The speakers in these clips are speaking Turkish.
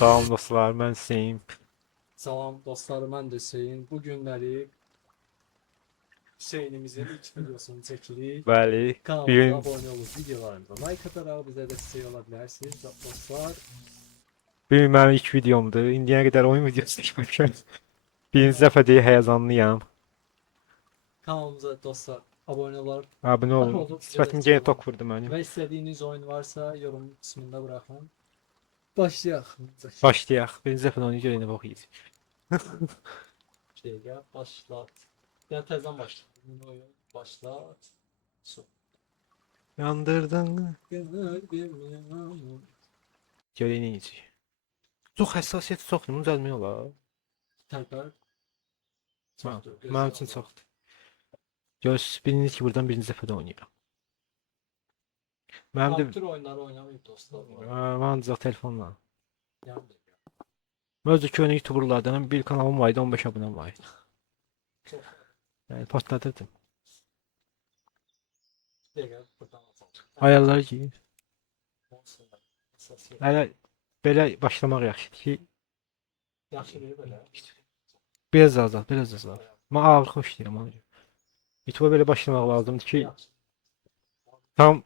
Salam dostlar, mən Hüseyin. Salam dostlar, mən də Hüseyin. Bu günləri Hüseynimizin ilk videosunu çəkirik. Bəli, Kanalımıza bugün abunə olub videolarımıza like ataraq bizə dəstək ola bilərsiniz dostlar. mənim ilk videomdur. İndiyə qədər oyun videosu çəkmişəm. Birinci dəfə deyə həyəcanlıyam. Kanalımıza dostlar abunə olub Abunə olun. olub bizə Sifətim dəstək gene olun. tok vurdu mənim. Və istədiyiniz oyun varsa yorum qismində buraxın. Başlayaq. Başlayaq. Birinci dəfə oyunu görəyinə baxıyız. Şeyə başlat. Yəni təzədən başlat. Oyun başlat. Son. Yandırdın. Görəyinə necə. Çox həssasiyyəti çoxdur, bunu düzəltmək olar. Tərpər. Mənim üçün çoxdur. Görürsünüz, biliniz ki, buradan birinci dəfə də oynayıram. Mənim də Kompüter oyunları oynamayıb dostlar. mən ancaq telefonla. Yəni Mən özü oyunu youtuberlardan bir kanalım var idi, 15 abunəm var idi. çox Yəni patladırdım. dəqiqə buradan açalım. Ayarlar ki, Əsas hələ belə başlamaq yaxşıdır ki, yaxşı bir belə. biraz azal, biraz azal. Mən ağır xoş deyirəm ona görə. YouTube'a belə başlamaq lazımdır ki, Yaxşı. tam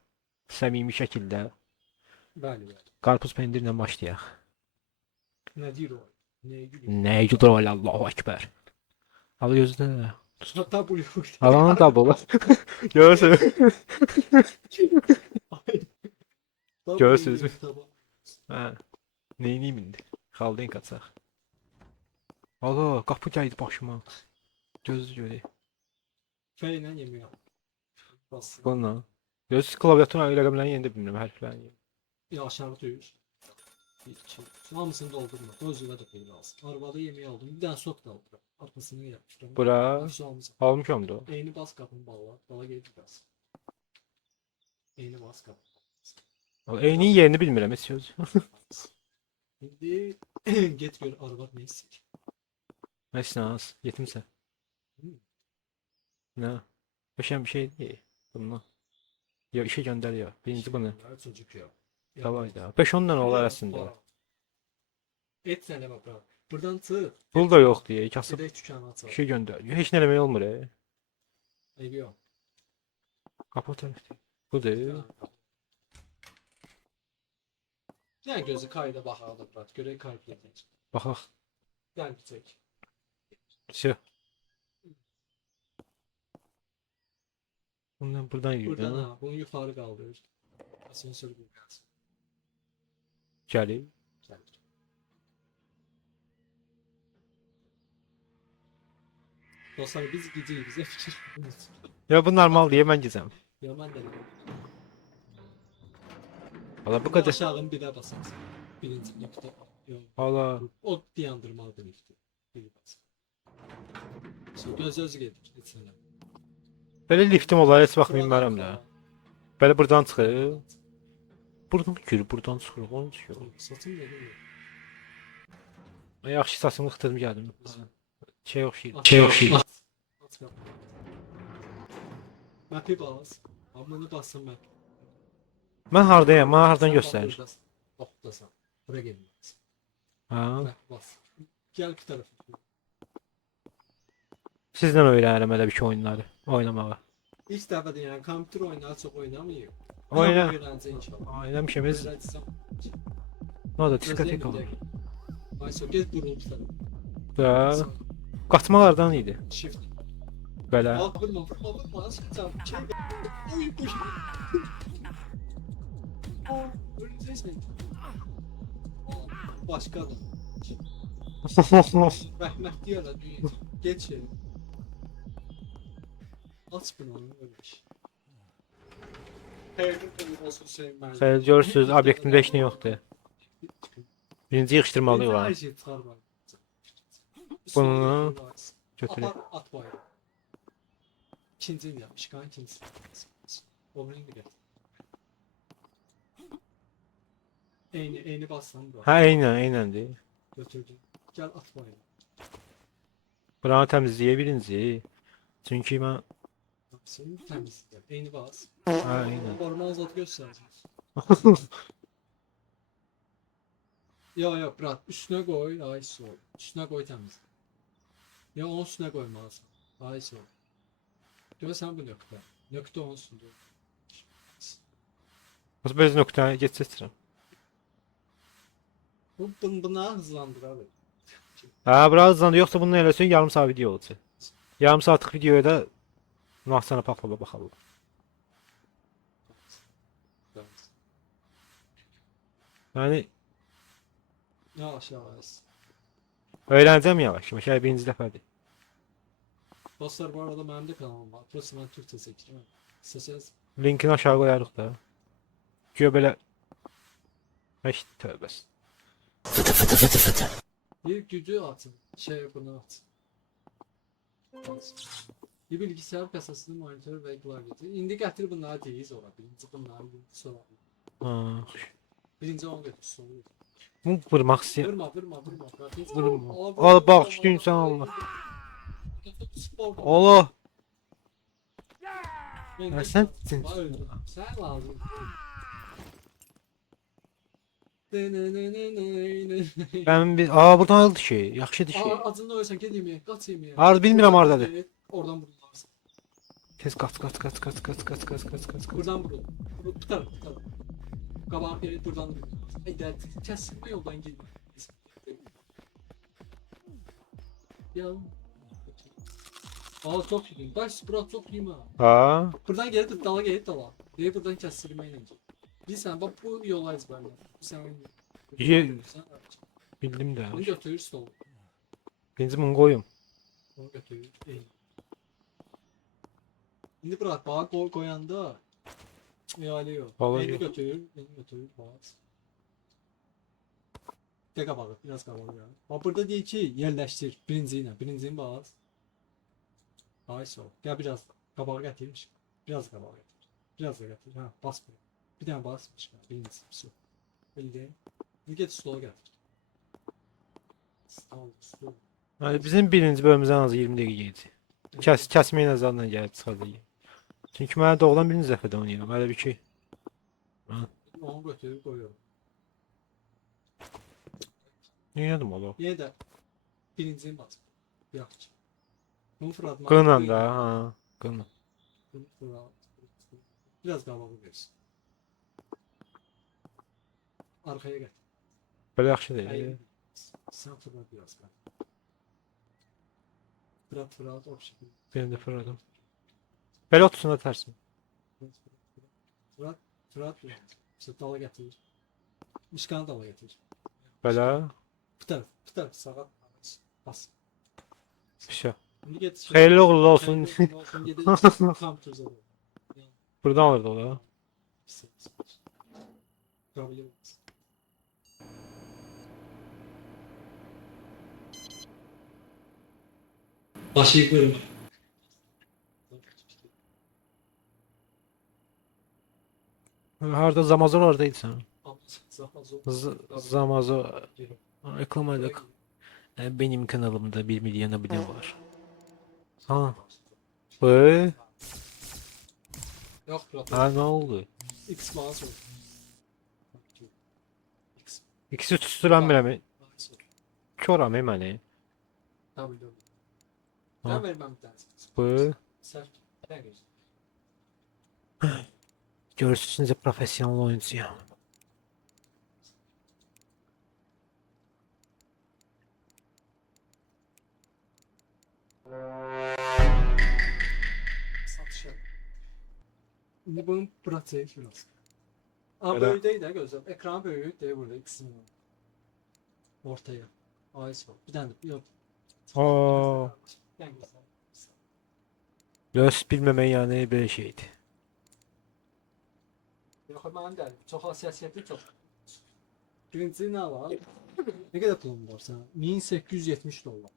səmimi şəkildə Bəli, bəli. qarpız pendirlə başlayaq. Nə deyir o? Nəyə gülür? Nə yudur Allahu Ekber. Al gözdə. Hatta bu yok. Alanın da bu. Görürsünüz. Görürsünüz mü? Hə. Neyniyim indi? Xaldın qaçaq. Allah, qapı gəldi başıma. Gözü görək. Feynə yemiyor. Bas. Bununla. Gözü klaviaturun rəqəmlərini yenə də bilmirəm, hərflərini. Ya aşağı duyur. 1, 2, hamısını doldurma. Özüne de peyni alsın. Arabada yemeği aldım. Bir tane sok da aldım. Arkasını yapmıştım. Bura Akşamımız. almışam da. Eyni bas kapını bağla. Bala geldi biraz. Eyni bas kapı. Eynin yerini bilmirəm heç söz. Şimdi get gör araba ne istek. Məsnaz, yetimsə. Nə? Qəşəng bir şey deyil. Bununla. Ya işə göndər ya. Birinci bunu. Çocuk ya. Davay da. 5-10 dənə olar əslində. Et sənə bak bura. Buradan çıx. Pul da yox deyə, kasıb Direkt dükkanı açalım. işə göndər. Heç nə eləmək olmur. Eybi yok. Qapı tərəfdə. Budur. Ne gözü kayda bakalım Murat. Görək kayıt yedik. Baxaq. Gel bir çek. Şey. Bundan buradan Buradan yürüdüm. ha. Bunu yukarı kaldır. Asansör bu gelsin. Gəlib. Gel. Dostlar biz gidiyoruz. Bize fikir. Ya bu normal deyə mən gizəm. Ya ben de. Valla bu Bu qədər. aşağının birine basarsın. Birinci nokta. Yok. Valla. O dayandırmalı demekti. Bir bas. Şimdi göz gelir. Gitsene. Belə liftim olar, heç vaxt bilmərəm də. Belə buradan çıxır. Buradan yürü, buradan çıxır. Onu çıxır. Satın dedi mi? Yaxşı saçımı xıtırım gəldim. Şey oxşayır. At kapı. Map'i bas. Amını bassın map. Mən hardayam? Mənə hardan Sen göstərir? buradasın. Bak buradasın. Buraya gelmez. Ha. Map bas. Gel bir tarafa. Sizdən öyrənirəm elə bir ki oyunları oynamağı. İlk defa yani kompüter oyunları çok oynamıyor. Oyna. Öğrenci inşallah. Oynamışam biz. Öğretsem. Nə oldu? Diskotek olur. Ay çok gez burun tutalım. Da. Qaçmalardan idi. Shift. Belə. Al vurma vurma vurma. Sıkacağım. Şey. Oy boş. Aa, öleceğiz mi? Aa, başka adam. Rahmet diyorlar dünya. Geç yeri. Aç bunu onu ölmüş. Hayırlı konu olsun sevmez. Xeyr, görürsüz, obyektimdə heç nə yoxdur. Birinci yığışdırmalıyıq Her ha. şey çıkar bak. Bunu götürək. Apar at bayrağı. İkincini yapmış kan ikincisi. O benim gibi. Eyni bassan bu. Hə, eynəndir. Götürdüm. Gel at bayrağı. Buranı təmizləyə birinci. Çünki mən Yapsın temizle. Eyni bas. hə, eynən. Orman zat göstereceğiz. Yok yok bırak. Üstüne koy. Ay soğuk. Üstüne koy temiz. Ya onun üstüne koymalısın. Ay soğuk. Görsen bu nöqtə. Nöqtə onun üstündə. Biz bez nöqtəni keçirəm. Buna hızlandır abi. Ha, birazdan yoksa bunun eləsin yarım saat video olacak. Yarım saatlik videoya da Nahsana paxla baxalım. Yani Yavaş yavaş. öğreneceğim yavaş yavaş. Yani birinci dəfədir. Dostlar bu arada mənim də kanalım var. Burası mən Türkçe çəkirəm. İstəsəz Linkini aşağı koyarıq da. Güya belə. Heç tövbəs. bir gücü atın. Bunu atın. Bir bilgisayar kasasını monitör ve klavyesi. İndi gətir bunları deyiz ora. Birinci bunları sonra. Ha. Birinci onu götür sonra. Bu vurmaq istəyir. Vurma. Vurma. Al bak şu insan Allah. Allah. Ya sen Sen lazım. Ben bir buradan aldı şey. Yaxşı şey. Acında ölsən get yeməyə, qaç yeməyə. Harda bilmirəm hardadır. Oradan vururlarsan. Tez kaç. Buradan vurur. Tutar. Qabağa geri buradan vurur. Ay dərd, kəsilmə yoldan girmə. Ya. Çok iyi. Baş bura çok iyi ha. Ha. Buradan geri dala geri dala. Diye buradan kestirmeyle. Bilsen bak bu yola ezberle. Sen İyi. Bildim de. bunu götürür sol. Birinci bunu koyum. Onu götürür. İyi. Şimdi bırak bağa koyanda yok. Vallahi Beni yok. götürür bağa. Tek kabağı, biraz kabağı ya. Bak burada diyor ki yerleştir birincinin bağa. Ay sol. Gel biraz kabağı getirmiş. Biraz kabağı getir. Biraz da getir. Ha bas buraya. Bir tane basmış. Birincisi su. Bildiğin. Bir get stoğa getir. Tamam stoğa. Yani bizim birinci bölümümüzden az 20 dəqiqə geçti. Kəsməyə nəzərdən gəlib çıxardı. Çünki mənə doğulan birinci dəfədə oynayıram. Hələ bir şey. Onu götürüp koyuyorum. Neyədim ola? Yine de birincinin bas. Bir akçı. Bunu fırlatma. Qınla da ha. Qınla. Bunu fırlat. Biraz kabağı versin. Arkaya gel. Belə yaxşı deyil. Hayır. Sen fırlat biraz kabağı. Fırlat o şekilde. Benim də fırladım. Belə otusuna tərsin. Fırat işte dala getirir. Mışkanı dala getirir. Belə. Bu taraf sağa bas. Şey. Şimdi getir. Xeyirli uğurlu olsun. Hayırlı olsun. Getir. Tam tuzağa. Buradan alırdı o da. Kabul etmez. Başı yıkıyorum. Harda Zamazor oradaydı sen. Zamazor Yürü. reklam edek. Benim kanalımda 1 milyon abone var. Ha. Yok Fırat. Ha ne oldu? X mouse oldu. X. İkisi tutturamıyorum. Mouse oldu. Çoram hemen. Tabii tabii. Ha. Ben vermem bir tanesi. Bu. Sert. Ben gözüm. Görürsünüz profesyonel oyuncuyum. Satışa. Şimdi bunun pratiği biraz. Ama Öyle. böyle değil de gözüm. Ekran büyük değil burada ikisini. Ortaya. Ayısı var. Bir tane de yok. Oo. Ben gözüm. Göz bilmemen yani böyle şeydi. Yok ben de çok hassasiyetli çok. Birincisi ne var? Ne kadar pulun var sana? 1870 dolar.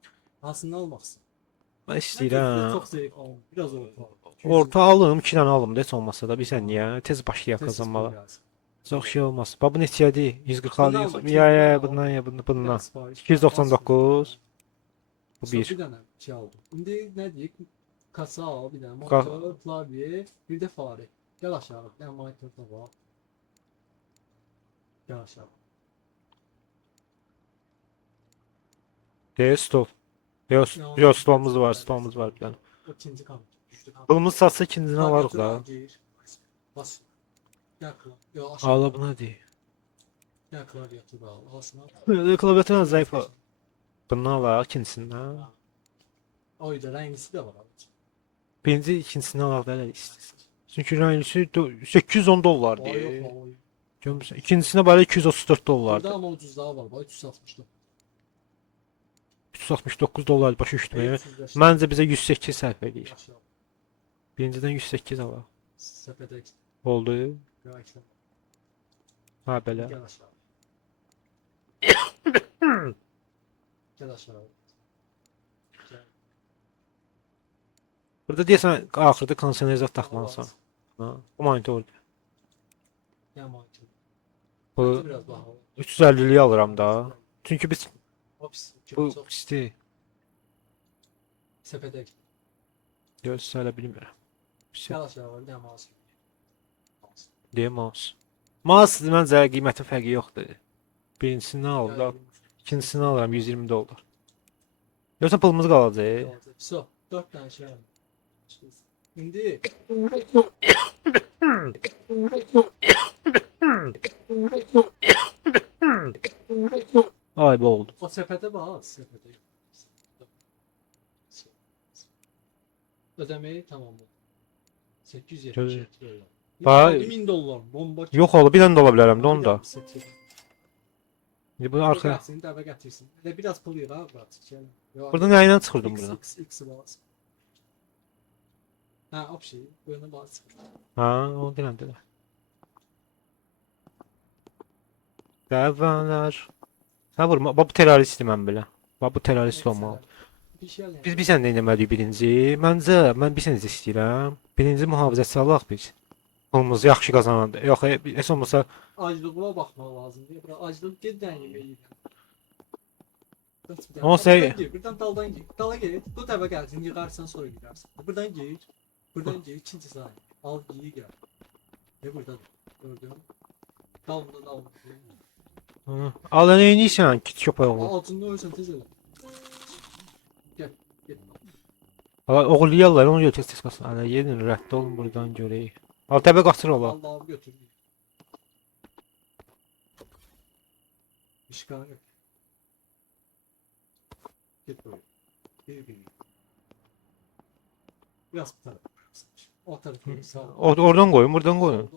Aslında almaksın. Ben Ben istəyirəm. çok zayıf aldım. Biraz orta. Orta alım, 2 dənə alım da heç olmasa da bilsən niyə? Tez başlayaq Tez qazanmağa. biraz. Çox şey olmaz. Bax bu neçədir? 140 Bundan alıyıq. bak, Ya bundan bundan ya bundan. Biraz sipariş. 299. Bu Sonra bir. bir tane şey aldım. Şimdi ne diyeyim? Kasa al, bir tane Ka- monitör, klavye, bir de fare. Gel aşağı. Bir tane monitör de var. Gel aşağı. Stol. Yok stolumuz var, stolumuz var bir tane. O ikinci kamera. Düştü kamera. Pulumuz satsa ikincisini alarıq Klaviatura da. gir. Bas. Gel klav. Yo Ala aşağı. bu nədir? Gel klaviatura al. Alsın al. Klaviatura zayıf. Bundan alaq ikincisindən. O yüzden rengisi de var abi. Birinci ikincisini alaq da elə istəyirsən. Çünki rəngisi 810 dollar O yok deyir. o yok. Görmüsən? İkincisine böyle 234 Burada dollardı. ama ucuz daha var. Bak 360'da. 369 dollar başa düşdü. 305. Məncə bizə 108 sərf edir. Aşağı. Birincidən 108 alaq. Sepete Oldu. ekle. Ha belə. Gel aşağı. Gel aşağı. Gel. Burada deyəsən axırda kondisioner taxmalısan. Ha, o monitordur. Gel mantı. Bu Biraz daha. 350'liyi alıram da. Çünki biz Ops. bu Çok isti sepete ekle. göstərə bilmirəm. Gel aşağı var. Gel mouse. Deyə mouse. Mouse məncə qiymətin fərqi yoxdur. Birincisindən aldım, ikincisini alıram 120 dollar. Yoxsa pulumuz qalacaq. So, 4 tane şey var. Şimdi Ay bu oldu. o sepete bak. Sepete. Ödemeyi tamamladım. 870 dolar. Vay. 1000 dolar. Bomba. Yox oldu, bir dənə də ola bilərəm də onda. İndi bu arxa. Seni de eve getirsin. Bir de biraz pul yığ abi artık. Yani. Burada nə ilə çıxırdım buradan? X bas. Ha, o şey. Bu yana bas. Ha, onu deyirəm də. Dəvələr. Ha vurma, bu terroristdir mən belə. Bu terrorist olmalı. Bir şey yani. Biz sən nə etməliyik birinci? Mən bir sən istəyirəm. Birinci mühafizəçi alaq biz. Pulumuz yaxşı qazananda. Yox, heç olmasa Acılığına bakmak lazım diye. Biraz acılık gedden yemeği. Ama sen- Buradan daldan gir. Dala gir. Bu tarafa gelsin. Yıkarsan sonra gidersin. Buradan gir. Buradan gir. İkinci saniye. Al giyi gel. Ne burada? Gördün mü? Dalında dalında. Hı. Al nə edirsən? Kit köpək oğlu. Altında ölsen tez elə. Gel. Gel. Ala oğurlayarlar, onu götür tez qalsın. Ala yedin rədd olun buradan görək. Al təbə qaçır ola. Allah'ım götür. İşgal yok. Git buraya. Bir. Biraz bu tarafa. O tarafa sağ. Oradan qoyun, buradan qoyun.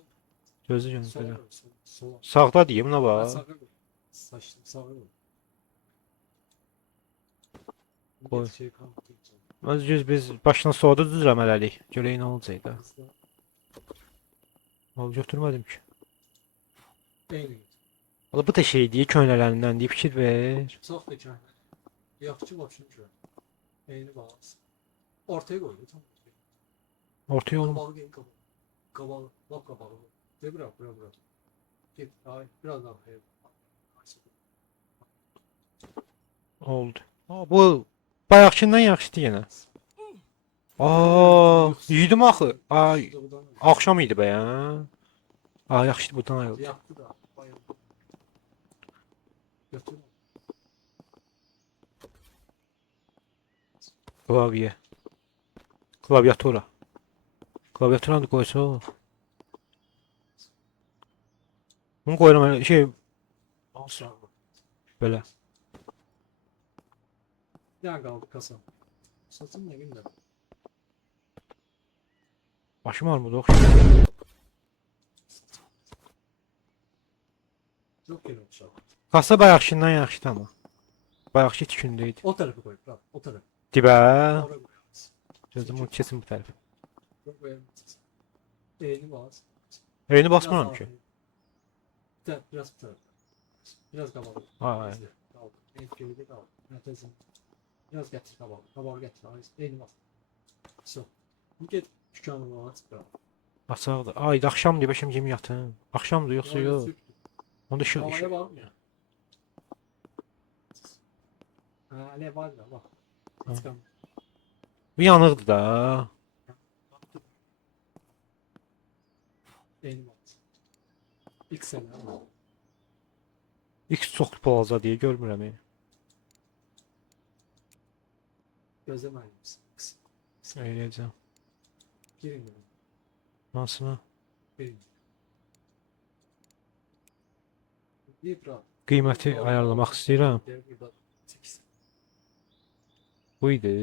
Gözü görün Sola belə. koy, sola. Sağda deyim nə Ha, var? sağa koy. Saçlı sağa koy. Koy. Bir şey kalmadı. Öz yüz biz başdan soğuda düzürəm hələlik. Görək nə olacaq da. Hızlı. Al götürmədim ki. Eyni. Ala bu da şey deyir, köynələrindən deyib fikir ver. Sağ da kənd. Yaxşı başını gör. Eyni bağlasın. Ortaya koy. Tamam. Ortaya olma. Kabalı gel kabalı. Kabalı. Lap kabalı. De bırak bırak bırak. Git. Ay biraz daha. Hayır. Oldu. Aa, bu bayaqkindən yaxşıdır yenə. Aa, yedim axı. Ay, axşam idi bə ya. Aa, yaxşıdır buradan ayrıldı. Yaktı da. Bayıldı. Götür. Klavye. Klaviatura. Klaviaturanı qoysa o. Bunu qoyuram elə şey Aşağı. belə. Ne kaldı kasa? Satın ne günde? Başım armud ox. Yok yine uçağı. Kasa bayaqkindən yaxşıdır amma. Bayaqki tikündə idi. O tarafı koy. Bırak. O tarafı. Dibə. Oraya koyarız. Gözüm o kesin bu tərəfə. Yok koyarız. Eğini bas. Eyni Biraz basmıram daha ki. koy. Biraz bu tarafa. Biraz kabalı. Ay. Kaldı. En geride kaldı. Nefesin. Biraz getir kabalı. Kabalı getir. Eğini bas. So. Bu get dükkanı var. Bırak. Açaqdır. Ay, axşam deyib şimdi kimi yatım. Axşamdır yoxsa Oraya yox. sür. Onda şu Havaya bak ya. Ha ne var da bak. Ha. Çıkan. bu yanıqdır da. Eğini bas. İlk sene ama. X çox balaca deyə görmürəm. Gözləməyiniz. Eləyəcəm. Girin girin. Hansına? Girin. Libra. Qiyməti ayarlamaq istəyirəm. Burada çəksin. Bu idi.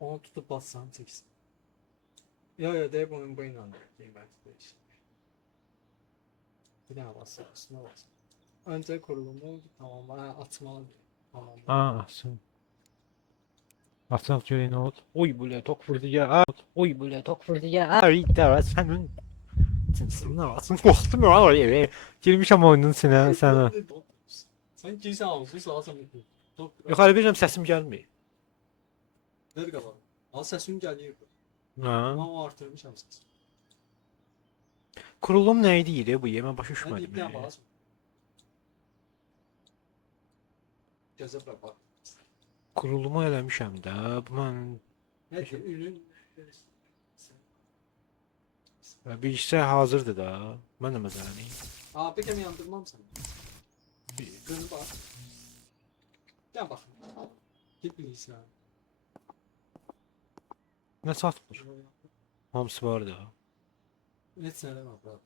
Onu tutup bassan çeksin. Ya de bunun bu inandı. Qiyməti dəyişir. Bir daha bassan, üstüne bassan. Önce kurulumu tamam, açmalıdır. Tamam. Aa, açsın. Açaq görək nə oldu. Oy belə tok vurdu ya. Oy belə tok vurdu ya. Ay da sənin cinsin nə olsun. Qorxdum ya oraya. Girmişəm oyunun içinə sənə. Sen girsən ağzını sağa sen bir. Yuxarı bilirəm səsim gəlmir. Ver qabağa. Al səsin gəlir. Ha. Amma artırmışam səs. Kurulum nə idi bu yeyə mən başa Mən düşmədim. ipdən bağlasın. Gözə bırak. Kurulumu eləmişəm də. Bu mən Nədir? Ürün. bilgisayar hazırdır da. Mən də məsələni. Aa, peki mi yandırmam səni? Gönül bak. Gel bakın. Git bilgisayar. Nə satmır? Hamısı var da. Ne söyleme brat.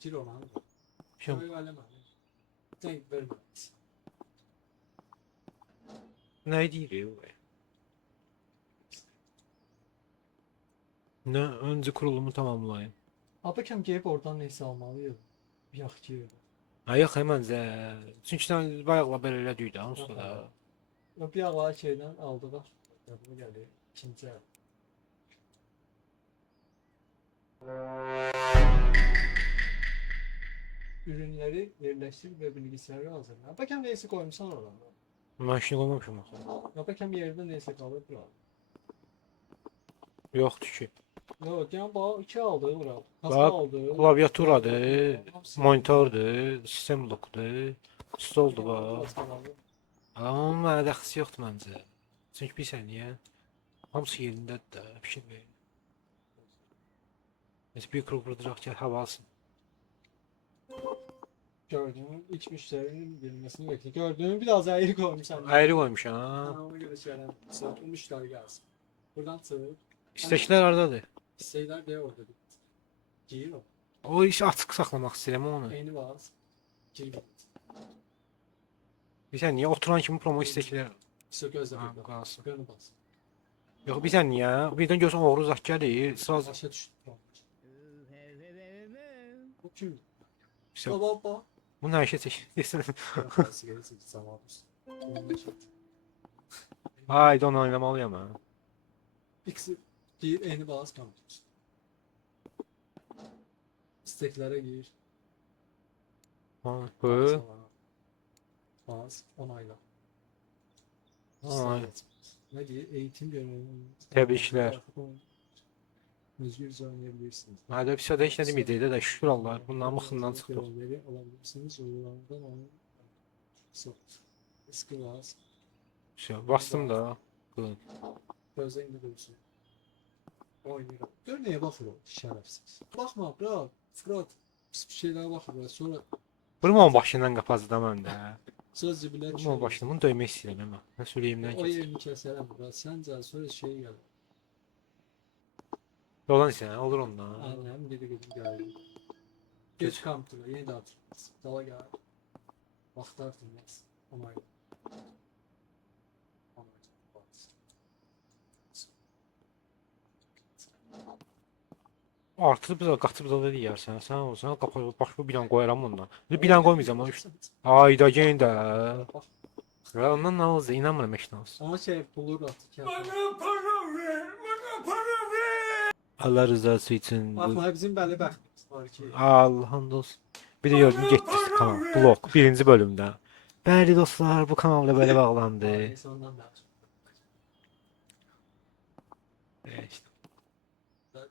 Gir ona. Şimdi Şöyle alema. Sen verme. nə deyir bu? Nə öncə kurulumu tamamlayım. Apakem gelip oradan neyse almalıyım. Yak ki. Ha yox, həməncə. Çünki sən bayaqla belə elədik də, onsuz da. Bir ağlar şeyden aldı da. Yadıma geldi. İkinci el. Ürünleri yerleştir ve bilgisayarı hazırla. Apakem neyse koymuşsan oradan. Maşını qoymamışam axı. Apakem yerinde neyse kalır bura. Yoxdur ki. Yok yani bağ 2 aldı bura. Kasa Bak, aldı. Klaviaturadır, Hepsi- monitordur, sistem blokudur, stoldur bax. Kasa aldı. Amma mənə dəxlisi yoxdur məncə. Çünki bir saniyə. Hamısı yerindədir də, fikir ver. Biz bir krok vurduraq ki, hava alsın. Gördüğümü ilk müşterinin girmesini bekle. Gördüğümü biraz ayrı koymuşum. Ayrı qoymuş ha. Ona göre söyleyeyim. Sırtlı müşteri gelsin. Buradan sığır. İstəklər hardadır? Hisseyler de orada. Gir o. O işi açıq saxlamaq istəyirəm onu. Eyni bas. Gir git. Bir saniyə, oturan kimi promo istəklər Sök gözle ha, bekle. qalsın. Gönü bas. Yox, bir saniyə, birdən görsən oğru zat gəlir, saz Başa düştü. Bu kim? işte, Baba. bu nə işə çəkirsən? Sigarası git zaman olsun. 15 et. Haydi onu oynamalıyam ha. İkisi gir eyni bas kalmış. İsteklere gir. Ha, bu. Bas onayla. Ay. Ne diye eğitim görevli. Tebrikler. Özgürce oynayabilirsiniz. Hadi bir şeydə heç nə deməyəcək də şükür Allah. Bundan mıxından çıxdıq. Görevleri alabilirsiniz. Uygulamada onu Sıkılas. Şey, bastım da. Qılın. Gözden dursun. Oynayalım. Gör neye bakır o şerefsiz. Bakma bro. Fırat. Pis bir şeyler bakır bro. Vurma başından qapazı da məndə. Söz zibiler Vurma başından bunu döymək istəyirəm amma. Nə söyləyimdən O keç. yerini keselim bro. Sence sonra şey gel. Dolan isə olur ondan. Annem gidi gidi geldi. Geç kamptırı. Yeni de hatırlamaz. Dala gel. Vakti hatırlamaz. Onay. Artıq biz qaçıb da deyərsən. Sən olsan qapı başqa bir an qoyaram ondan. Bir an qoymayacağam. Ayda gen də. Ya ondan nə olacaq? İnanmıram heç nə olsun. Ama şey bulur artık. Allah rızası üçün. Bakma bizim belli bəxtimiz var ki. Allah'ın olsun. Bir de gördüm getdi kanal. Blok. Birinci bölümdə. Bəli dostlar, bu kanalda belə bağlandı. Neyse ondan da. İşte.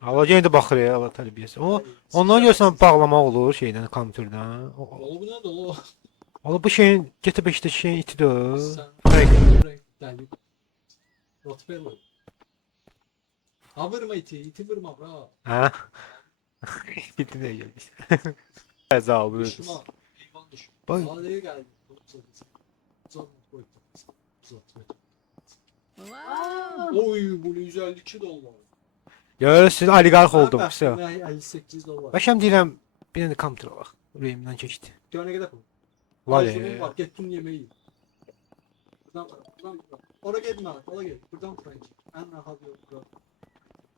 Allah yenə də baxır ya, Allah tərbiyəsi. O ondan görsən bağlamaq olur şeydən, kompüterdən. O bu ne de o. O bu şeyin GT5'dəki şeyin itidir. Sen deli. Rottweiler. Ha vurma iti vurma bro. Ha? Gitti də gəldi. Əzabı. Düşman. Heyvan düşman. Bak. Aa nereye geldi? Zor koydum. Zor. Oy bu 152 dolar. Ya siz oligarx oldum. Ha, Все. bəxtimə 58 dolar. Başım deyirəm bir dənə kompüter var. Ürəyimdən keçdi. Gör nə qədər pul. Var Acılığım ya. var. Getdim yemeği. Buradan. Ora getmə, ora get. Buradan Frank. Ən rahat yol bura.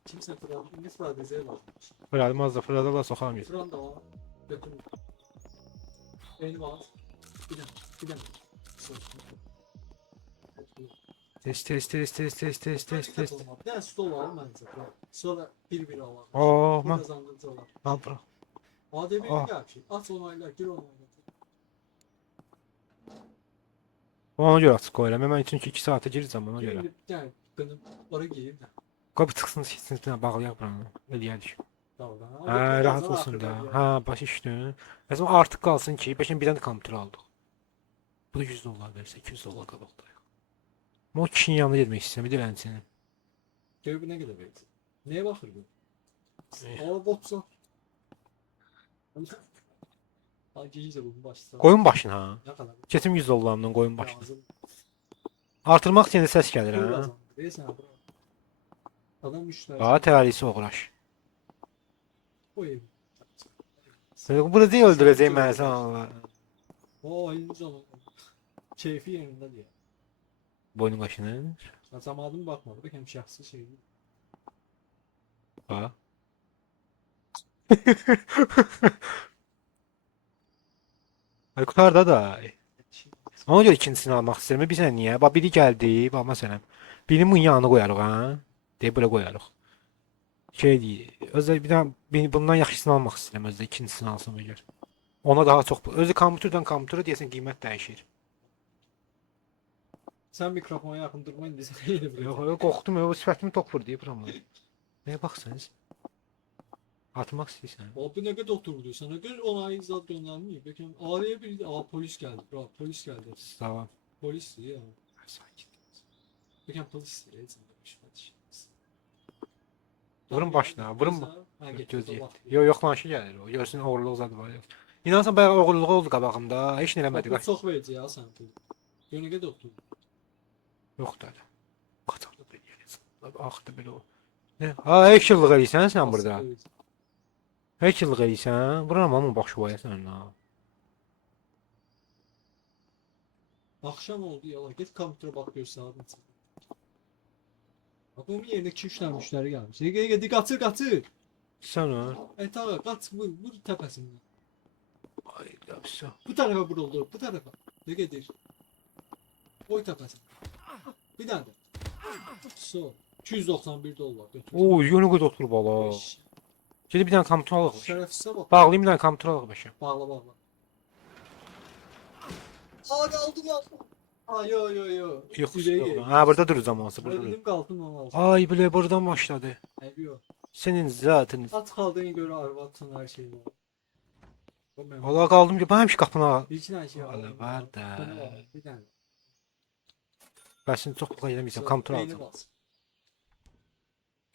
Kimsə Fıran, İngiliz Fıradezəyə lazımmış. Fıralmaz da fırada soxam gedir. Fıran da var. Götürün. Beyni var. Bir dənə. Test. Bir dənə stol alalım məncə. Sonra bir alalım. Oh, Bu man. kazandırıcı olar. Al bura. ADB Ah. gəl ki. Aç onayla, gir onayla. Ona görə açıq qoyuram. Mən üçün 2 saata girəcəm ona görə. Şimdi bir dənə qınım ora geyim də. Qapı çıxsın, keçsin, bir dənə bağlayaq buranı. Eləyərik. Tamam. Hə, rahat olsun da. Hə, baş düşdü. Məsələn artıq qalsın ki, bəlkə bir dənə kompüter aldıq. Bu da 100 dollar versə, 200 dollar qabaqdayıq. O kişinin yanına getmək istəyirəm, bir də səni. Gör bu nə qədər verəcək. Nəyə baxır bu? Eh. Aa botsa. Ha geyicə bunun başsa. Qoyun başına. Nə qədər? Keçim 100 dollarımdan qoyun başına. Lazım. Artırmaq istəyəndə səs gəlir Pul hə. lazım. Deyirsən bura. Adam müştəri. Bax, təvəllisi uğraş. O ev. Burada deyə öldürəcək məni sən Allah. O elini canım. Keyfi yerində deyə. Boynun qaşını. Camaatım baxmadı. Bəlkə şəxsi şey. Bax. Ay qutarda da. Ona görə ikincisini almaq istəyirəm. Bir sən niyə? Bax biri gəldi, bax məsələn. Birini bunun yanına qoyarıq ha. Deyib bura qoyarıq. Şey deyir. Özdə bir dənə bundan yaxşısını almaq istəyirəm. Özdə ikincisini alsam əgər. Ona daha çox. Özü kompüterdən kompüterə deyəsən qiymət dəyişir. Sən mikrofona yaxın durma indi sən elə bir. Yox, qorxdum. O sifətimi tok vurdu deyib buramı. Nəyə baxsınız? Atmaq istəyirsən. O bu nə qədər oturdu? Sana gör onayı zad göndərməyib. Bəlkə araya bir polis gəldi. Bura polis gəldi. Tamam. Polisdir ya. Sakin. Bəlkə polisdir. Heç nə demiş. Vurun başına, vurun. Ha Göz getdi. yetdi. Yox, yoxlanışı gəlir o. Görsün oğurluq zadı var. İnansan bayaq oğurluq oldu qabağımda. Heç nə eləmədi. Bu çox verəcək ya sən pul. Gör nə qədər oturdu. Yox da. Qaçardı bir yerə. Axdı belə o. Nə? Ha, həkillik eləyirsən sən burada. Həkillik eləyirsən. Vururam amma bax şu vaya sən ha. Axşam oldu ya. Get kompüterə bax gör saat neçə. Bunun yerində 2-3 dənə müştəri gəlmiş. Gəl, qaçır. Sən o. Tağa qaç, vur təpəsindən. Ay, yapsa. Bu tərəfə vuruldu, bu tərəfə. Nə gedir? Qoy təpəsindən. Bir dənə də. So, 291 dollar götür. Oo, yönü qoy otur bala. Beş. Gedib bir dənə kompüter alaq. Şərəfsizə bax. Bağlayım bir dənə kompüter alaq başa. Bağla. Aa qaldım. Ay yo. Yox. Ürəyi. Ha, burada duracağam olsa burada. Dedim qaldım onu aldım. Ay, belə buradan başladı. Ayıb yo. Senin zaten. Aç kaldığına göre arvatın her şey var. O mənim. Valla qaldım ki, həmişə qapına. Bir iki dənə şey Valla aldım. var da. Bunu al, bir dənə. Bəsini çox pul eləmirsən, kompüter Beyni alacağam. bas.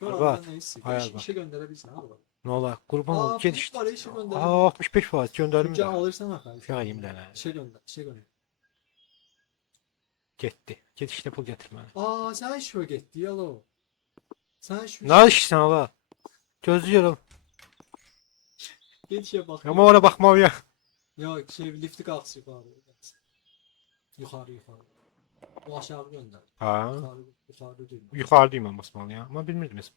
Gör Arvad, arvadan nə istəyir. hayal var. İşe göndərebilirsən arvad. Nə olar? Qurban ol, get işte. Var işe göndər. Aa, 65% göndərim Gel də. alırsan axı. Yayım dənə. İşe göndər. Getdi. Get işte pul gətir mənə. Aa sən işe getdi yalo. Sən işe. Nə işsən ala? Gözləyirəm. Get işe bax. Amma ora baxmalıyam. Yok şey lifti qalx yuxarı. Yuxarı. O aşağı göndər. Ha, Yuxarı deyil. yuxarıdayım mən basmalıyam. Amma bilmirdim heç.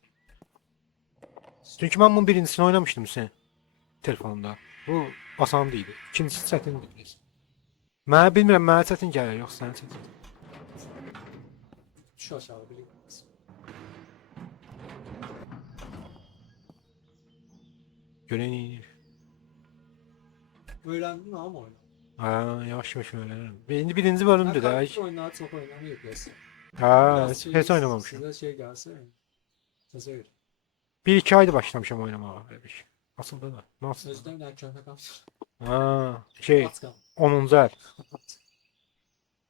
Çünki mən bunun birincisini oynamışdım sən telefonda. Bu asan idi. İkincisi çətin idi. Mən bilmirəm, mənə çətin gəlir, yox sənə çətin. Şu aşağı bir. Görən. Öyrəndin ama oyunu. Ha, yavaş öyrənirəm. İndi birinci bölümdür də. Kompüter oyunları çok oynanıyor biraz. Ha, Biraz heç oynamamışam. Size şey gelse. Size öyle. 1-2 aydır başlamışam oynamağa belə bir şey. Asıldı da. Nasıl? Özden bir köpek kalmış. Ha, şey At kal. 10-cu əl.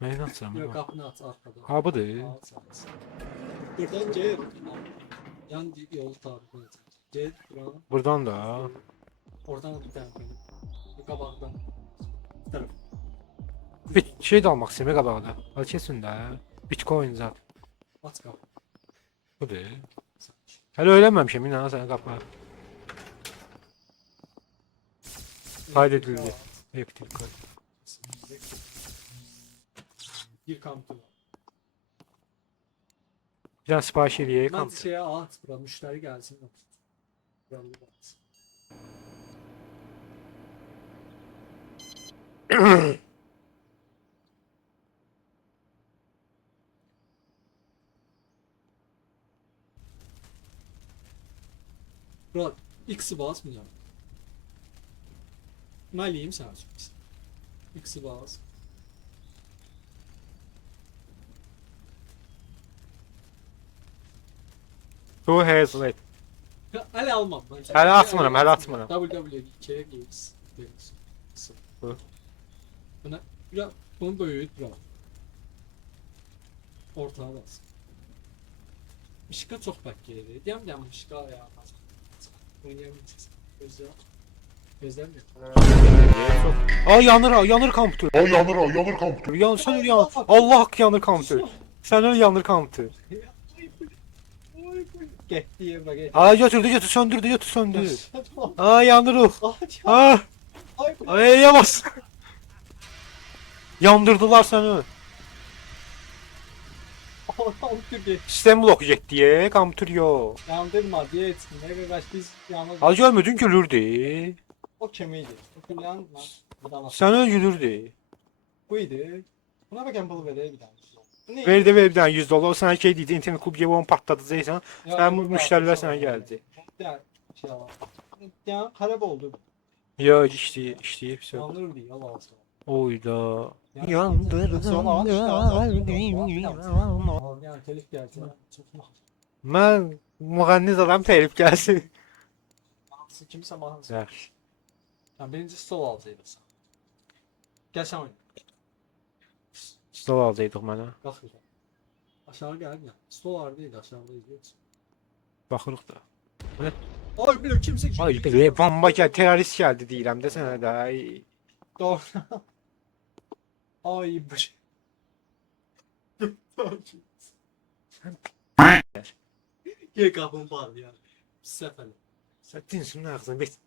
Mən nə açıram? Yok kapını at arkada. Ha, budur. At. Buradan gel. Yan yolu tarif edeceğim. Gel buradan. Buradan da. Oradan bir tane koyun. Bu kabaktan. Bir taraf. Bir şey də almaq istəyirəm qabaqda. Al kesin də. Bitcoin zat. Aç qapı. Budur. Hələ öyrənməmişəm inan sənə qapı. Kaydedildi. Elektrik kaydı. Bir kompüter var. Bir dənə sipariş eləyək Mən kompüter. şeyə at bura, müştəri gəlsin. Buranı da at. Bura X'i basmayacağım. Mən eləyim sənə üçün. X'i bas. Who has it? Hələ almam. Hələ açmıram, hələ açmıram. WW2 Games. Bu. Buna biraz bunu böyüt bura. Ortağa bas. Mişka çox bək gelir. Deyəm mişka ya. Oynayamayacaqsın. Gözləmir. Ay yanır kompüter. Ay yanır kompüter. Sen öl yanır. Allah haqqı yanır kompüter. Sen öl yanır kompüter. Getdi yerə get. Ay götürdü söndürdü. Ay yanırıq. Ah. Ay yavaş. Yandırdılar səni. Sistem blok getdi, kompüter yox. Yandırma diye etsin. Ne kadar biz yalnız Az görmüdün gülürdü. o kimiydi? O kimden ben Sen öl gülürdü. buydu. Buna bakın pul vereyim bir tane. Bu ne? Verdi bir dənə 100 dollar. Sənə şey deyəcək, internet klub yevon patladacaqsan. Ya, Sən bu bu müştərilər şey sənə var. gəldi. Ya şey var. Ya harap oldu. Ya işləyir pis. Yanılır diye Allah olsun. Oyda. Yani telif geldi. Çok Mən müğənniz adam telif gəlsin. mahsus kimse mahsus. Yaxşı. Yani birinci stol alacaktı sen. Gel sen oyna. Stol alacaqdıq mənə. Kalk güzel. Aşağı gel ya. Stol oradaydı aşağıdaydı. Baxırıq da. Ay bile kimse Ay belə bomba gəl, terrorist gəldi deyirəm də sənə də. Ay. Doğru. Ay bu şey. Gel kapım bağlı ya. Sefeli. Sən dinsin ağzını bet.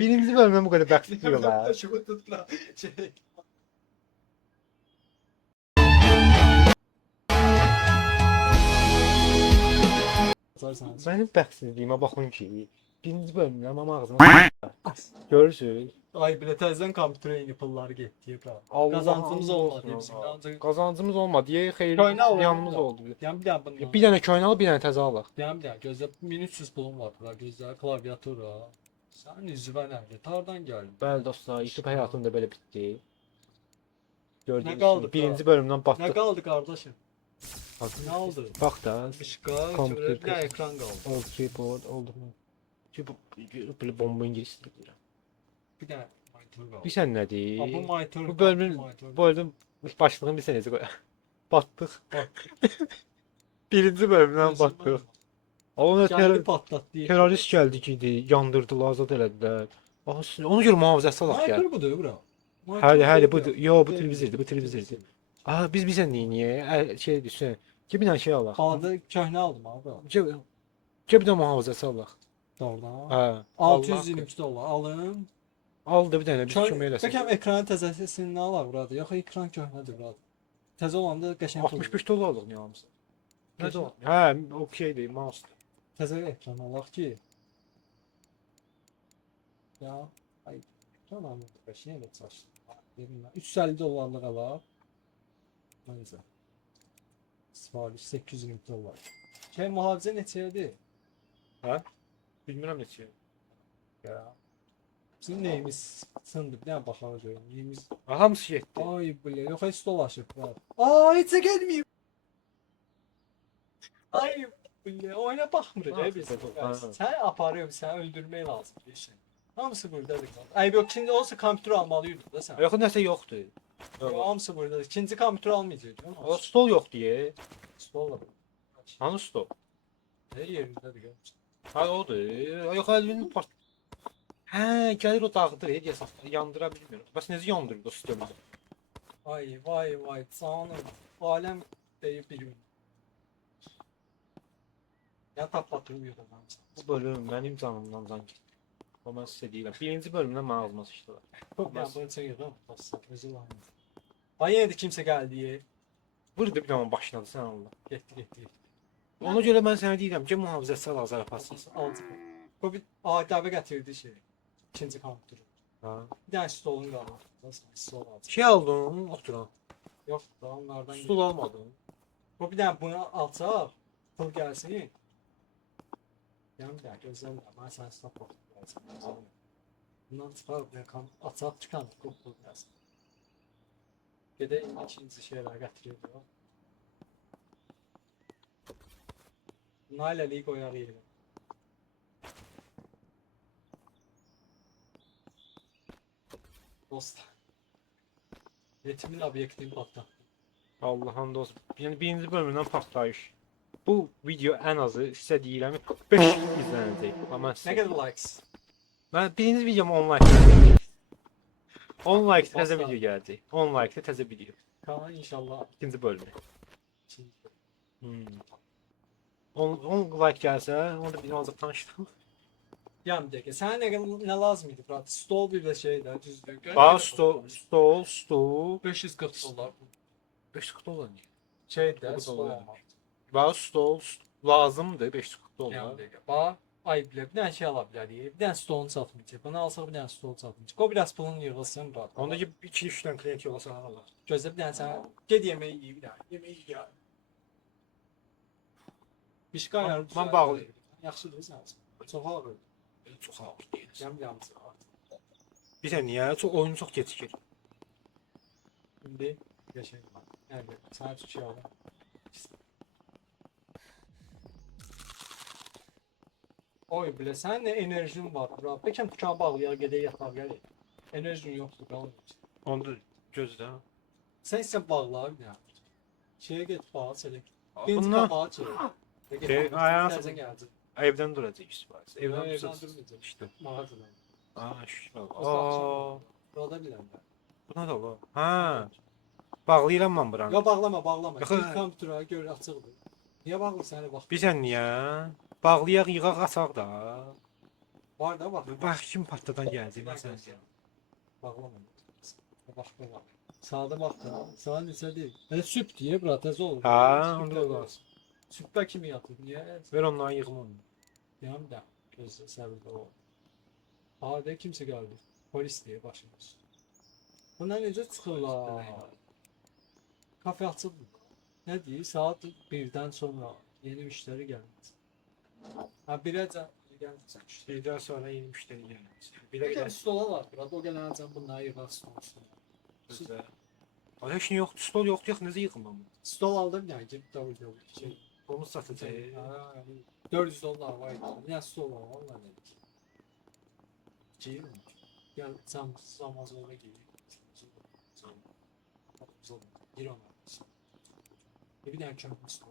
Birinci bölümə bu qədər bəxtli yoxlar. Şunu tutla. Çek. Atarsanız. Mənim bəxtsizliyimə baxın ki, birinci bölümdən amma ağzıma görürsünüz. Ay bile tezden kompütere yeni pullar gitti. Allah Kazancımız Allah olmadı. Allah. Hepsini ancak. Qazancımız olmadı deyə xeyir Köynə al, yanımız köynə al. oldu. Yani bir daha bundan. Bir dənə köynə al, bir dənə təzə alaq. Yani bir daha gözle 1300 pulum var. Bura gözle klaviatura. Sen üzüven nerede? Tardan geldin. Bəli dostlar, YouTube həyatım da belə bitdi. Gördüyünüz Nə qaldı kimi da? birinci bölümdən Ne batdıq. kaldı kardeşim? Ne oldu? Bax da, Işığa, Kompüter şöyle bir tane ekran kaldı. oldu keyboard, oldu mu? Ki bu belə bomba ingilis deyirəm. Bir tane monitör kaldı. Bilsən nədir? Ha, bu monitör. Bu bölümün monitör. bu bölüm başlığını bir sənəcə qoy. Batdıq. Birinci bölümdən batdıq. Onu Geldi patlat diye. terrorist gəldi ki, yandırdılar, azad elədilər. Ona görə mühafizəsi alaq gəl. Monitör budur bura. Hələ bu yo bu televizordur, bu televizordur. Aa biz bizə niyə şey düşün. Ki bir dənə şey alaq. Adı köhne aldım abi. Ki bir dənə mühafizəsi alaq. Doğrudan. Hə. 623 dolar alım. Aldı bir dənə biz kömək eləsin. Bəlkə ekranın təzəsini alaq burada. Yox ekran köhnədir burada. Təzə olanda qəşəng pul. 65 dollar alıq niyə almısan? Nə o? Hə, okeydir, mouse. Təzə ekran alaq ki. Ya, ay. Tamam, qəşəng elə çaş. 350 dollarlıq alaq. Nəysə. Sifariş 820 dollar. Şey mühafizə neçədir? Bilmirəm neçə. Ya. Bizim neyimiz sındı. Bir dənə baxaq görüm. Neyimiz. Hamısı getdi. Ay belə yox heç dolaşıb. Ay heç gəlməyib. Ay belə oyuna baxmırıq Ha, biz. ha. Sən aparıyorum, səni öldürmək lazım deyirsən. Hamısı buradadır. Ay yox, ikinci olsa kompüter almalıydın da sən. Yox nəsə yoxdur. Yox, hamısı buradadır. İkinci kompüter almayacaqdın. O stol yox deyə. Stolla. Hanı stol? Nə yerindədir görmüsən? Ha odur. Yox əlinin part. Hə, gəlir o dağıdır, deyəsən. Yandıra bilmir. Bəs necə yandırır o sistemi? Ay vay vay canım. Alem deyip bilim. Ya taplatılmıyor da ben. Bu bölüm benim canımdan can gitti. O ben size deyirəm. Birinci bölümdə mən ağzıma sıçdılar. Çok ya bunu çekiyorum. Rezil olmaz. Ay yine de kimse geldi. Vurdu bir zaman başına da sən Allah. Getdi. Ona görə mən sənə deyirəm ki, mühafizətsel azar yaparsın. Altı. Bu bir adabı getirdi şey. İkinci kamptır. Ha. Bir tane stolun kaldı. Nasıl stol aldı? Şey aldın, oturan. Yok da onlardan. Stul almadın. Bu bir tane bunu alsa pul gelsin. Yani bir dakika özel de ben sana stop bakıp gelsin. Bundan çıkarıp ne kan atsaq çıkan pul gelsin. Gedək ikinci şeyler getiriyor. Naileliği koyar yerine. Dost. Yetimin obyektini patlattı. Allah'ın dost. Yəni birinci bölümdən partlayış. Bu video ən azı sizə deyirəm 500 izlənəcək. Amma Ne sizə. kadar likes? Mən birinci videom 10 like gələcək. 10 like təzə Asla. video gələcək. 10 like təzə video. Kaan inşallah. İkinci bölümdə. ikinci. 10 like gəlsə, onu da bir azı tanışdıq. Yani bir dakika. Sana ne lazım idi Fırat? Stol bir de şey de düzlük. Bax stol. 540 dolar. 540 dollar. Şey de Dokuz stol dolar. almak. Bax stol lazımdır 540 Yani dollar. bir dakika. Ba ay bile bir tane şey alabilir diye. Bir tane stolunu satmayacak. Bana alsa bir tane stol satmayacak. O biraz pulun yığılsın Fırat. Ondakı 2-3 dənə klient yola sana Allah. Gözle bir tane sana ged yemeği iyi bir tane. Yemeği iyi ya. Bir şey ayarım. Ben bağlayayım. Yaxşı değil sen. Çok ağır. Çox ağır deyirsən. Yam. Bir sən niyə? Çox oyun çox gecikir. Şimdi yaşayın. Yani sana bir şey alalım. Oy bile sen ne enerjin var bro. Peki tukağa bağlayar gedək yatar gəlir. Enerjin yoxdur qalın. Onda gözlə. Sen ise bağla bir ya. Şeye git bağla selek. Birinci Bundan kapağı çevir. ayağına Sen geldin. evdən duracaq istifadəsi. Evdən Evden duracaq. durmayacak. İşte. Mağazadan. Şükür. Aa. Burada bilən ben. Bu nə də ola? Ha. Bağlayıram mən buranı. Ya bağlama. Yox, İlk kompütera gör açıqdır. Niye bağlısın hani bak. Bilirsən niyə? Bağlayaq, yığaq, açaq da. Var da bak. Bax kim partladan gəldi məsələn. Bağlama. Bak. Sağda bak da. Sağ neçə deyil. Hele süp diye bura tez olur. Ha, Süp onda də da var. Süpbə kimi yatır. Niye? Ver ondan yığım onu. Yam da. Gözlə səbirli ol. Harada kimsə gəldi. Polis diye başımız. Bunlar necə çıxırlar? Kafe açıldı. Ne deyir? Saat 1'den sonra yeni müşteri gelmez. Ha 1'e gelmeyecek müşteri. Birdən sonra yeni müşteri gələcək. Bir Bir də de gəl. stola var. Burada o gelenden bunları yığar stol. Gözlə. Ay heç nə yoxdur, stol yoxdur, yox necə yığım bunu? Stol aldım yani cep davul şey. Onu satacaq. Ha, 400 dolar var. Ne stol var vallahi ne. Giyim mi? Gel Amazon'a giy. Gir ona. Bir tane kömür stol.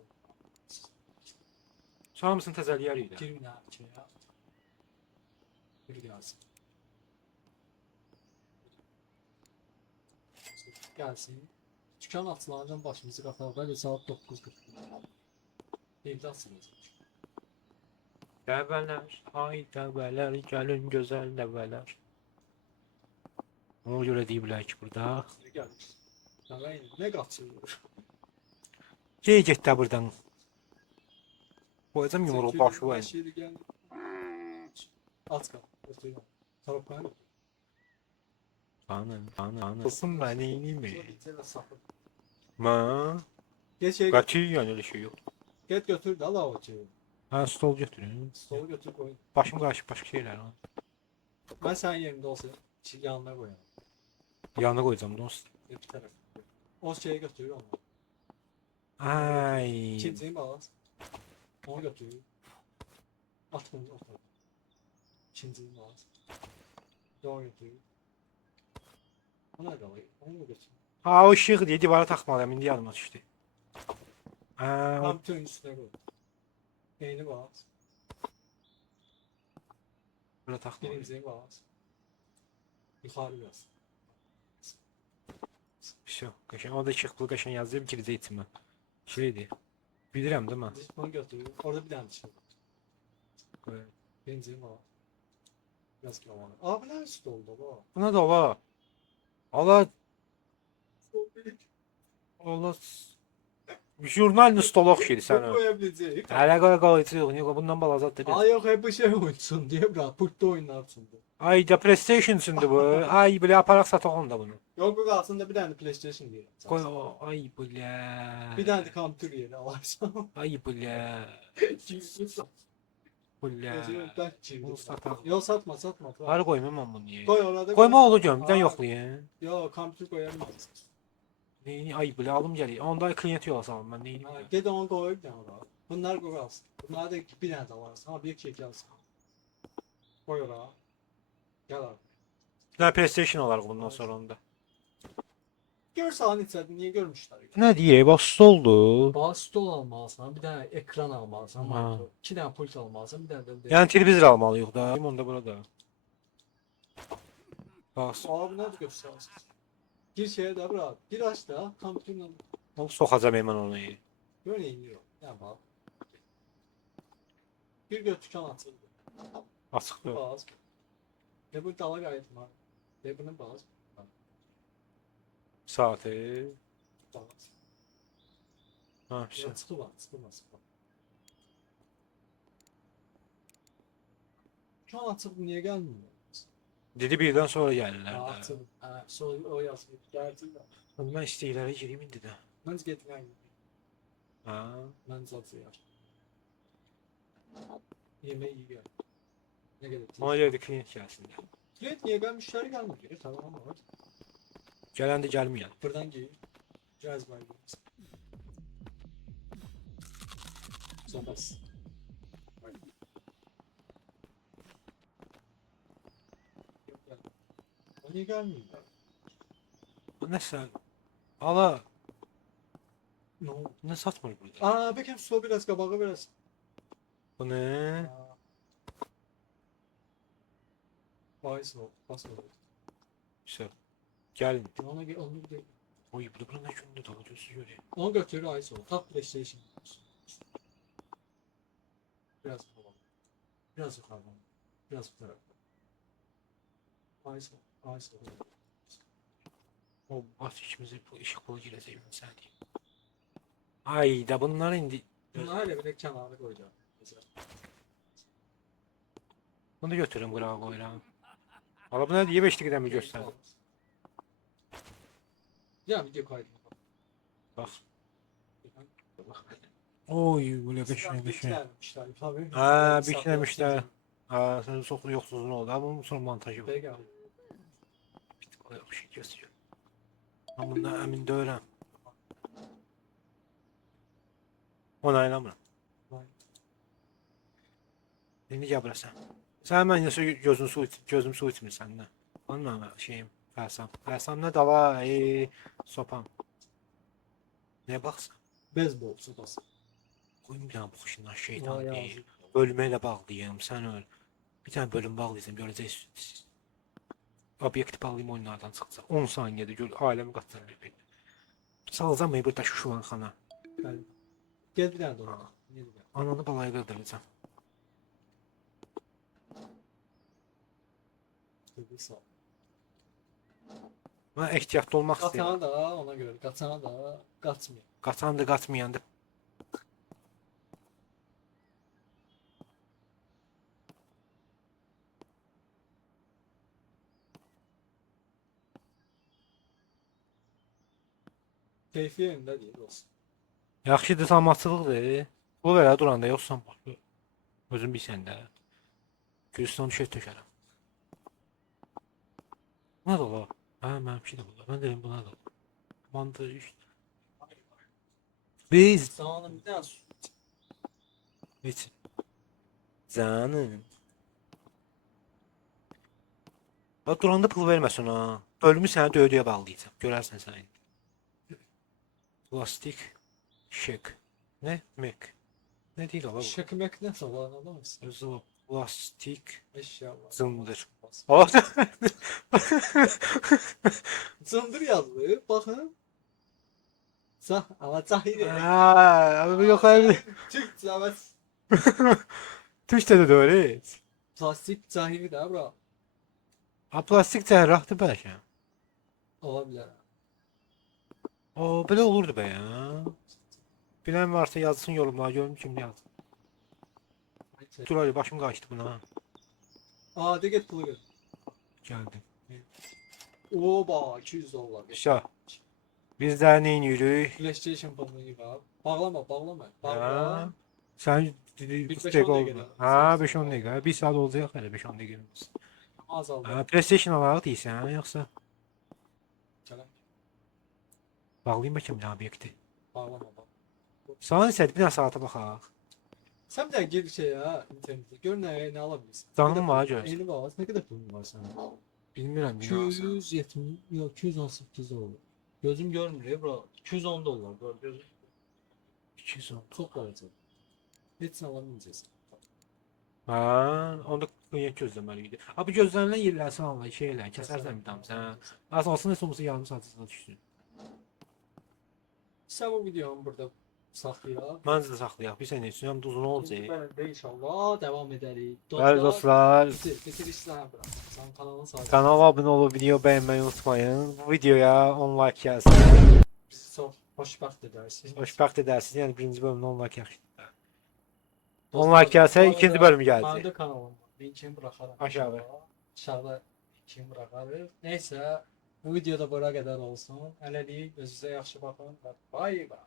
Hamısını təzələyərik də. Gir bir tane şey ya. Bir gelsin. Gelsin. Dükkan açılanacağım başımızı qatar. Böyle saat 9:40. Evde açılacak. Dəvələr, ay dəvələr, gəlin gözəl dəvələr. Ona görə deyiblər ki, burada. Gelmiş. Yani ne kaçırıyor? Get də buradan. Qoyacam yumruğu başı var. At kal. Oturuyor. Tarık ben. Anı. Olsun məni mi? Şöyle sapı. Mən Geç şey qətiyyən elə şey yox. get götür de la o şeyi. Ha, stol götürün. Stolu götür koy. Başım qarışıb başqa şeylər var. Ben senin yerinde olsa yanına koyarım. Yanına qoyacam dost. Bir taraf. O şeyi götür onu. Ay. İkinciyi bağlas. Onu götür. At bunu ortaya. İkinciyi bağlas. Doğru götür. Ona da koy. Onu götür. Ha, o işıq deyə divara taxmalıyam, indi yadıma düşdü. Ha, Tam bütün üstüne koy. Neyini bağlas. bura taxmalıyam. Birinciyi bağlas. Yukarı biraz. Все, qəşəng. Orada iki pul qəşəng yazıb girəcək içimə. Şeydir. Bilirəm də mən. Onu götür. Orada bir tane dişim var. Qoy. Benzin var. Biraz kavanı. Aa bu ne üstü oldu bu? Buna da ola. Ola. Ola. Jurnalın stolu oxşayır sənə. Koyabileceği. Hələ qoyacaq. Yox, bundan balaca da. Aa yok hep bu şey oyunsun diye bırak. Pultta oyunlar sundu. Ay da PlayStation üçündür bu. Ay belə aparaq sataq onda bunu. Yok bu aslında bir tane PlayStation diye. Qoy o. Ay belə. Bir tane de kompütür yeri alarsan. Ay belə. Belə. Ben Bunu sataq. Yok satma satma. Harı qoymam mən bunu niyə? Koy orada. Qoyma olur gömdən Aa. yoxlayın. Yok kompütür koyamazsın. Neyini ay belə alım gəlir. Onda klient yola salım mən neyini? Ha, gel onu koy bir tane oraya. Bunlar koy alsın. Bunlar da bir tane de varsın. Ha bir kek alsın. Koy oraya. Gel abi. Nə PlayStation olarıq bundan sonra onda. Gör sahanın içeride niye görmüşler? Nə deyək? Bax stoldur. Bazı stol almalısın, bir tane ekran almalısın, Ha. monitor. İki tane pult almalısın, bir tane de... Yəni televizor almalıyıq da. Onda burada. Bax. Abi ne göstersin? Bir şeye de bırak. Bir aç da kompütürle Soxacam hemen onu. böyle iniyor. Ya bak. Bir götürken atıldı. Açıqdır. Bazı. Ve bu dala gayet var. Ve bunun bazı. Saati. Bazı. Ha, şey. Ya sıkı var, sıkı var, sıkı var. Şu an atıldı niye gelmiyor? Dedi birdən sonra Ya gəlirlər də. atıldı. Ha, sonra o yazıyor. Geldi de. Mən istəklərə gireyim indi də. Ben getireyim. Ha. Ben satıyor. Yemeği iyi gel. Ne kadar? Ona görə də klient gəlsin də. Klient niye ben müşteri gelmiyor? Tamam ama bak. Gələndə gəlməyən. Buradan giyin. Cihaz var. Sonrası. Yok ya. O niye gelmiyor? Bu nəsə? Ala, Ne oldu? nə satmır burada? Aa bakayım su biraz kabağı biraz. Bu nə? Aa. Vay soğuk. Bas oldu. İşte. Gəlin. Ona gel onu bir Oy, bu da bura nə gündür da gözü görür. onu götür ay soğuk. Tak PlayStation. Biraz kabağı. Biraz yukarıdan. Biraz bu tarafa. Ay soğuk. Ay soğuk. O bas işimizi bu işıq pulu girəcək mən sənə deyim. Ay da bunlar indi. Bunlar hele bir de kenara koyacağım. Mesela. Bunu götürürüm qırağa qoyuram. Ala bu nədir? 5 dəqiqədən mi göstərir? Ya video kaydı. Bax. Oy, bu nə qəşəng qəşəng. Biçlenmişler tabii. Ha, biçləmişlər. Ha, sən çox yoxsuzun oldu. Amma bunun sonra montajı var. Peki. Bir şey göstərir. Amma bundan əmin deyiləm. Onaylamıram. Vay. İndi gəl bura sən. Sən mən gözüm su içmirsən də. Onun mənim şeyim, fərsam. Fərsam nə dava, sopam. Nəyə baxsan? Beyzbol sopası. Qoyum bir dənə baxışından şeytan Vay deyil. Bölümə ilə bağlayayım, sən öl. Bir dənə bölüm bağlayacağım, görəcəksiniz. Obyekti bağlayayım oyunlardan çıxacaq. 10 saniyədə gör, aləmi qatacaq bir. Salacam mı burada şuvanxana? Yani. Gel bir tane de ona. Niye de Ananı balaya qırdıracağam. gel. Sağ ol. Mən ehtiyatlı olmaq istəyirəm. Katana da ona göre. Katana da kaçmıyor. Qaçan da qaçmayan da. Keyfi yerinde değil olsun. Yaxşıdır, samaçılıqdır. Bu verə duranda yoxsan bax. Özün bilsən də. Gülüstan düşər tökərəm. Buna da olar. Hə, mənimki də olar. Mən deyim buna da olar. Mantı işte. Biz Sana bir tane su. heç. Canım. Bax duranda pul verməsin ha. Bölümü sənə döydüyə bağlayacağam. Görərsən sən indi. Plastik şek. Ne? Mek. Ne değil ola bu? Şakımak nasıl olan anlamazsın. Özü Plastik Eşyalar. zındır. Zındır yazılır. Bakın. Ama Cahil. Aa, yok abi. Türkçe ama Türkçe'de de öyle. plastik cahili de bura. Ha, plastik cerrahtır belki. Olabilir. O böyle olurdu be ya. Bilen varsa yazsın yorumlara görüm kim yazdı. Dur hadi başım kaçtı buna. Aa de git pulu gör. Geldi. Oba 200 dolar. İşte biz de neyin yürüyük? PlayStation pulunu var. Bağlama bağlama. Ha. Bağla. Sen Bir beş fıstık on oldu. dakikada. Ha 5-10 dakika. 1 saat olacak hele 5-10 dakika. Azaldı. Ha PlayStation alarak değilsen ha yoksa Çalak. bağlayayım bakayım ne obyekti. Bağlama bağlama. Sana ise bir tane saate bakalım. Sen bir daha gir şey ya internete. Gör ne alabilirsin. Canım var göz. Yeni bağlı. Ne kadar pulun var senin? Bilmiyorum bir nasıl. 270 yok 218 dolar. Gözüm görmüyor bro. 210 dolar bro gözüm. 210. Çok olacak. Hepsini alamayacağız. Ha, onda kıyet gözlemeli Abi gözlemle yerlersen Allah şeyler kesersen bir tam sen. Aslında sonuçta yarım saatinde düşsün. İşte bu videomu burada saklayalım. Məncə də saxlayaq. Bir sənə üçün həm də uzun olacaq. Ben de inşallah devam ederiz. Bəli dostlar, Bitir işler bırak. Sen kanalın sahibi. kanala abunə olub video bəyənməyi unutmayın. Bu videoya 10 like gəlsin. Bizi çok hoşbəxt edersin. Xoşbəxt edərsiniz. Yəni birinci bölümdə 10 like yaxşıdır. 10 like gəlsə ikinci bölüm Benim gələcək. de kanalım var. Linkini bırakarım. Aşağıda. Aşağıda linkini bırakarız. Neyse bu videoda bura kadar olsun. Hələlik özünüzə yaxşı baxın. Bye bye.